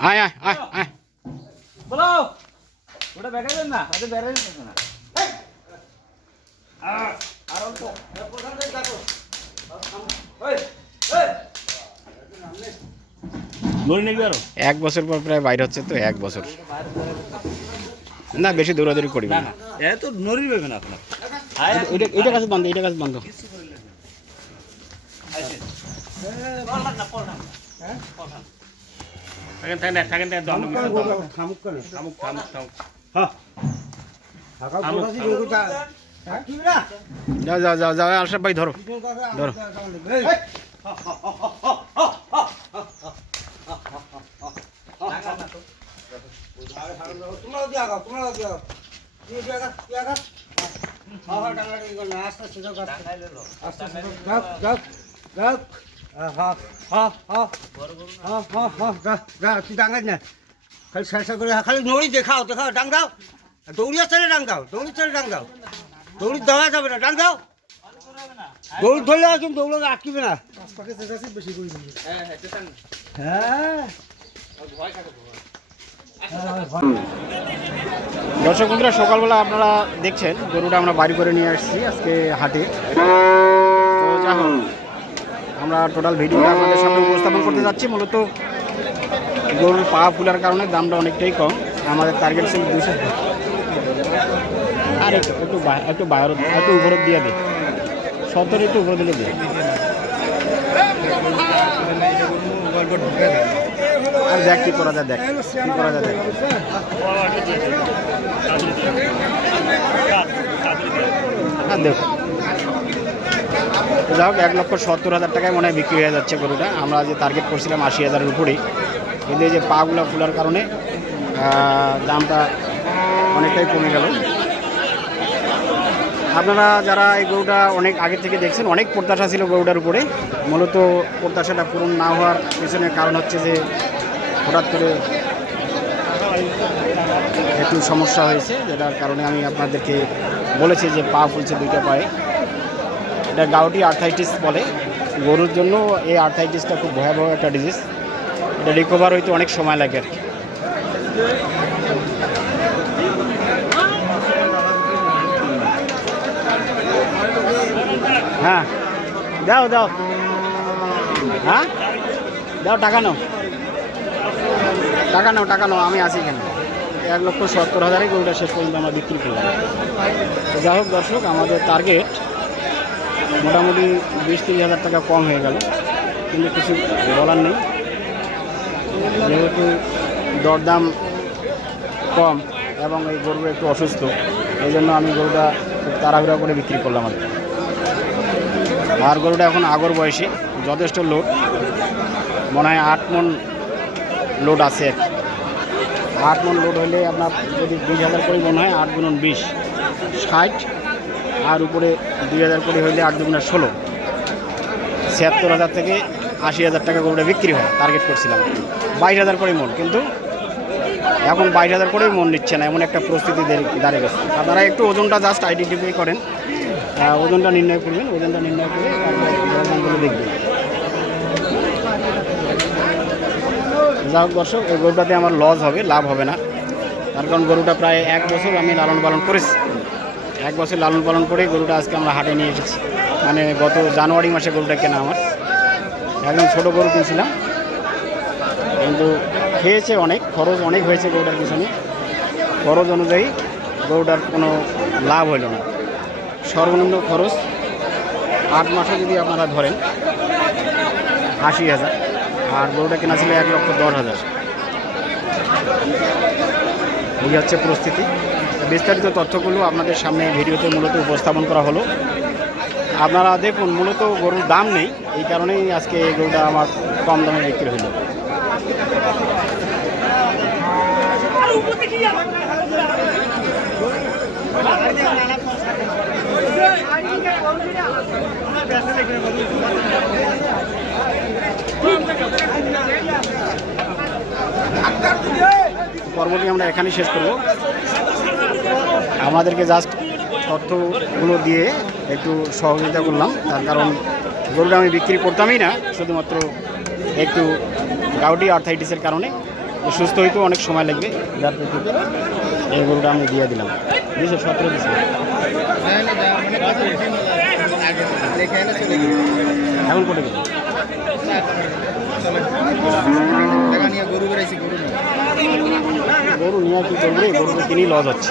আয় আয় আয় আয়। বলো। ওটা বেকাবেন না ওটা বেকাবেন না। আর অল্প। নড়ি নেবি আরও। এক বছর পর প্রায় বাইরে হচ্ছে তো এক বছর। না বেশি দৌড়াদৌড়ি করি না। এত নড়ি পাবে না আপনার এটা এটা কাছে বন্ধ এটা কাছে বন্ধ থাকেন থাকেন থাকেন থাকেন দম খামুক করে থামুক থামুক থামুক ঢাকা কোথাছি লোকটা কি না যাও যাও যাও যাও আশরাফ ভাই ধরো ধরো। হ্যাঁ হ্যাঁ আস্তে আস্তে তুই না খালি করে খালি নড়ি দেখাও দেখাও দাও দৌড়িয়া দাও না দাও দৌড় ধরলে হ্যাঁ দর্শক বন্ধুরা, সকালবেলা আপনারা দেখছেন, গরুটা আমরা বাড়ি করে নিয়ে আসছি আজকে হাটে। আমরা টোটাল ভিডিওটা আপনাদের সামনে উপস্থাপন করতে যাচ্ছি। মূলত গরুর পা ফুলার কারণে দামটা অনেকটাই কম। আমাদের টার্গেট ছিল দুশো আর, একটু একটু একটু বাইর একটু উপরে দিয়ে দে। সত্তর একটু উপরে দিলে দে। আর দেখ কি করা যায়, দেখ। কি করা যায়, দেখ। হ্যাঁ দেখো। যাই হোক, এক লক্ষ সত্তর হাজার টাকায় মনে হয় বিক্রি হয়ে যাচ্ছে গরুটা। আমরা যে টার্গেট করছিলাম আশি হাজারের উপরেই। কিন্তু এই যে পাগুলো ফুলার কারণে দামটা অনেকটাই কমে গেল। আপনারা যারা এই গরুটা অনেক আগে থেকে দেখছেন, অনেক প্রত্যাশা ছিল গরুটার উপরে। মূলত প্রত্যাশাটা পূরণ না হওয়ার পেছনের কারণ হচ্ছে যে, হঠাৎ করে একটু সমস্যা হয়েছে, যেটার কারণে আমি আপনাদেরকে বলেছি যে পা ফুলছে দুইটা পায়ে। এটা গাউটি আর্থাইটিস বলে। গরুর জন্য এই আর্থাইটিসটা খুব ভয়াবহ একটা ডিজিজ এটা রিকভার হইতে অনেক সময় লাগে আর কি। হ্যাঁ। দাও দাও। হ্যাঁ? দাও, টাকা নাও। টাকা নাও টাকা নাও, আমি আছি এখানে। এক লক্ষ সত্তর হাজারে গরুটা শেষ পর্যন্ত আমরা বিক্রি করলাম। যাই হোক দর্শক, আমাদের টার্গেট মোটামুটি বিশ তিরিশ হাজার টাকা কম হয়ে গেল, কিন্তু কিছু বলার নেই। যেহেতু দরদাম কম এবং এই গরু একটু অসুস্থ, এই জন্য আমি গরুটা খুব তাড়াহুড়া করে বিক্রি করলাম আর আর গরুটা এখন আগর বয়সী, যথেষ্ট লোড। মনে হয় আট মন লোড আছে। আট মন লোড হলে আপনার যদি বিশ হাজার করে মনে হয় আট গুণন বিশ। ষাট আর উপরে দুই হাজার করে হইলে আট দুগুণা ষোলো। ছিয়াত্তর হাজার থেকে আশি হাজার টাকা গরুটা বিক্রি হয় টার্গেট করছিলাম। বাইশ হাজার করে মন, কিন্তু এখন বাইশ হাজার করেই মন নিচ্ছে না, এমন একটা পরিস্থিতি দাঁড়িয়ে গেছে। আপনারা একটু ওজনটা জাস্ট আইডেন্টিফাই করেন। ওজনটা নির্ণয় করবেন, ওজনটা নির্ণয় করে দেখবেন। যা হোক দর্শক, এই গরুটাতে আমার লস হবে, লাভ হবে না। তার কারণ গরুটা প্রায় এক বছর আমি লালন পালন করেছি। এক বছর লালন পালন করে গরুটা আজকে আমরা হাটে নিয়ে এসেছি। মানে গত জানুয়ারি মাসে গরুটা কেনা আমার। একদম ছোটো গরু কিনছিলাম। কিন্তু খেয়েছে অনেক, খরচ অনেক হয়েছে গরুটার পিছনে। খরচ অনুযায়ী গরুটার কোনো লাভ হইল না। সর্বনিম্ন খরচ আট মাসে যদি আপনারা ধরেন, আশি হাজার। আর গরুটা কেনা ছিল এক লক্ষ দশ হাজার। এই হচ্ছে পরিস্থিতি। বিস্তারিত তথ্যগুলো আপনাদের সামনে ভিডিওতে মূলত উপস্থাপন করা হলো। আপনারা দেখুন, মূলত গরুর দাম নেই, এই কারণেই আজকে এই গরুটা আমার কম দামে বিক্রি হলো। পর্বটি আমরা এখানেই শেষ করব। আমাদেরকে জাস্ট তথ্যগুলো দিয়ে একটু সহযোগিতা করলাম। তার কারণ গরুটা আমি বিক্রি করতামই না, শুধুমাত্র একটু গাউটি আর্থাইটিসের কারণে। সুস্থ হইতেও অনেক সময় লাগবে, যার প্রেক্ষিতে এই গরুটা আমি দিয়ে দিলাম। দুশো সতেরো এখন দিলাম গরু নিয়ে কি করবে? গরুকে কিনেই লস হচ্ছে।